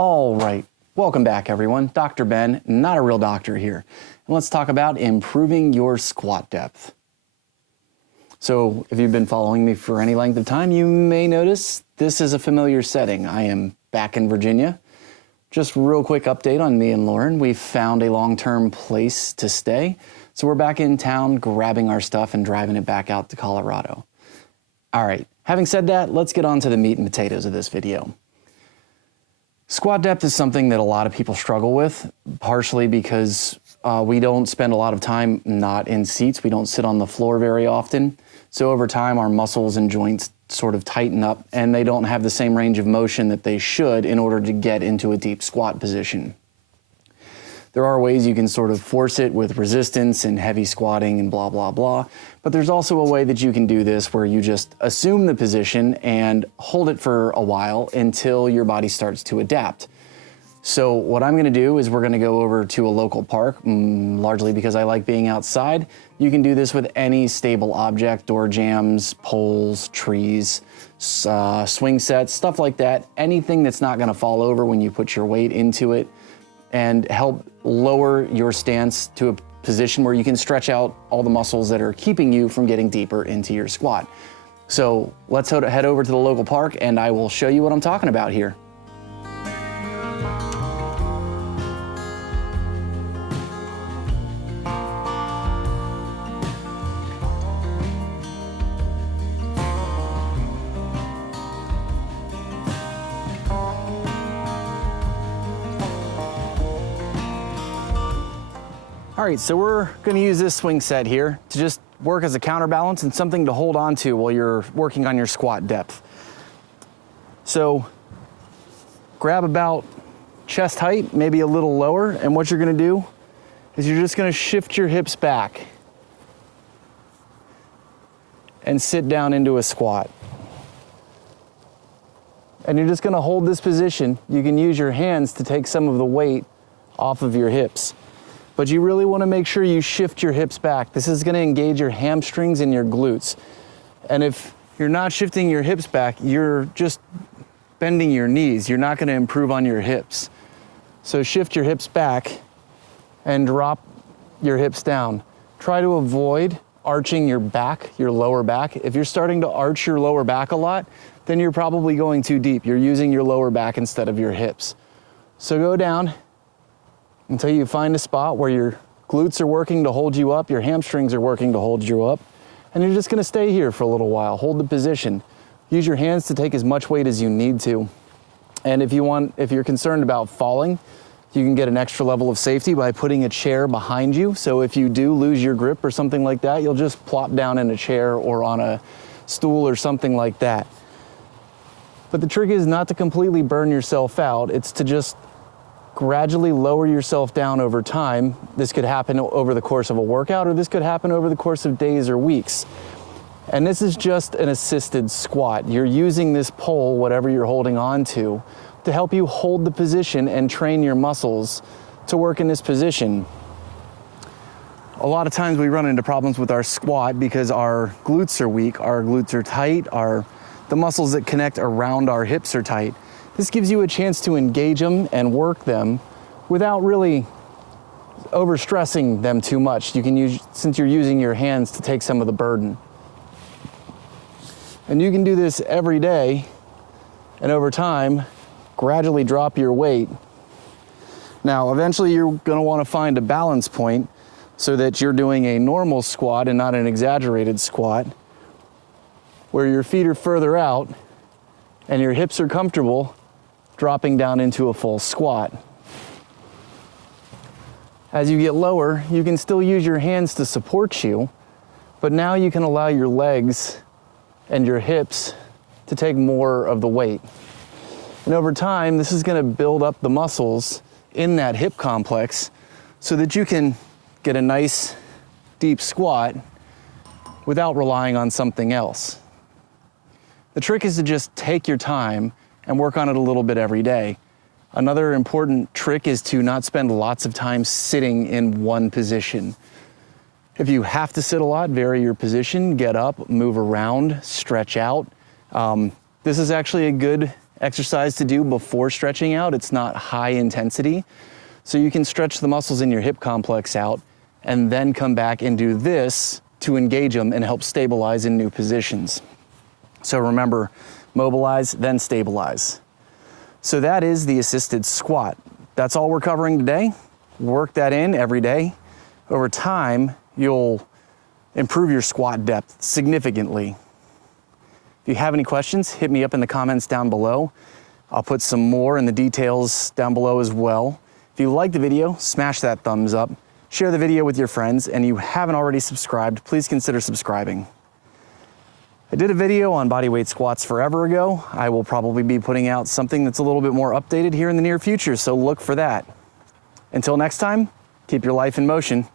All right, welcome back everyone. Dr. Ben, not a real doctor here. And let's talk about improving your squat depth. So if you've been following me for any length of time, you may notice this is a familiar setting. I am back in Virginia. Just real quick update on me and Lauren. We found a long-term place to stay. So we're back in town grabbing our stuff and driving it back out to Colorado. All right, having said that, let's get on to the meat and potatoes of this video. Squat depth is something that a lot of people struggle with, partially because we don't spend a lot of time not in seats. We don't sit on the floor very often. So over time, our muscles and joints sort of tighten up and they don't have the same range of motion that they should in order to get into a deep squat position. There are ways you can sort of force it with resistance and heavy squatting and blah, blah, blah. But there's also a way that you can do this where you just assume the position and hold it for a while until your body starts to adapt. So what I'm gonna do is we're gonna go over to a local park, largely because I like being outside. You can do this with any stable object, door jambs, poles, trees, swing sets, stuff like that. Anything that's not gonna fall over when you put your weight into it and help lower your stance to a position where you can stretch out all the muscles that are keeping you from getting deeper into your squat. So let's head over to the local park and I will show you what I'm talking about here. All right, so we're gonna use this swing set here to just work as a counterbalance and something to hold on to while you're working on your squat depth. So grab about chest height, maybe a little lower, and what you're gonna do is you're just gonna shift your hips back and sit down into a squat. And you're just gonna hold this position. You can use your hands to take some of the weight off of your hips. But you really want to make sure you shift your hips back. This is going to engage your hamstrings and your glutes. And if you're not shifting your hips back, you're just bending your knees. You're not going to improve on your hips. So shift your hips back and drop your hips down. Try to avoid arching your back, your lower back. If you're starting to arch your lower back a lot, then you're probably going too deep. You're using your lower back instead of your hips. So go down until you find a spot where your glutes are working to hold you up, your hamstrings are working to hold you up, and you're just gonna stay here for a little while. Hold the position. Use your hands to take as much weight as you need to. And if you're concerned about falling, you can get an extra level of safety by putting a chair behind you. So if you do lose your grip or something like that, you'll just plop down in a chair or on a stool or something like that. But the trick is not to completely burn yourself out. It's to just gradually lower yourself down over time. This could happen over the course of a workout, or this could happen over the course of days or weeks. And this is just an assisted squat. You're using this pole, whatever you're holding on to help you hold the position and train your muscles to work in this position. A lot of times we run into problems with our squat because our glutes are weak, our glutes are tight, the muscles that connect around our hips are tight. This gives you a chance to engage them and work them without really overstressing them too much. You can use, since you're using your hands to take some of the burden. And you can do this every day, and over time, gradually drop your weight. Now, eventually you're gonna wanna find a balance point so that you're doing a normal squat and not an exaggerated squat, where your feet are further out and your hips are comfortable dropping down into a full squat. As you get lower, you can still use your hands to support you, but now you can allow your legs and your hips to take more of the weight. And over time, this is gonna build up the muscles in that hip complex so that you can get a nice deep squat without relying on something else. The trick is to just take your time and work on it a little bit every day. Another important trick is to not spend lots of time sitting in one position. If you have to sit a lot, vary your position, get up, move around, stretch out. This is actually a good exercise to do before stretching out. It's not high intensity. So you can stretch the muscles in your hip complex out and then come back and do this to engage them and help stabilize in new positions. So remember, mobilize, then stabilize. So that is the assisted squat. That's all we're covering today. Work that in every day. Over time, you'll improve your squat depth significantly. If you have any questions, hit me up in the comments down below. I'll put some more in the details down below as well. If you liked the video, smash that thumbs up, share the video with your friends, and you haven't already subscribed, please consider subscribing. I did a video on bodyweight squats forever ago. I will probably be putting out something that's a little bit more updated here in the near future, so look for that. Until next time, keep your life in motion.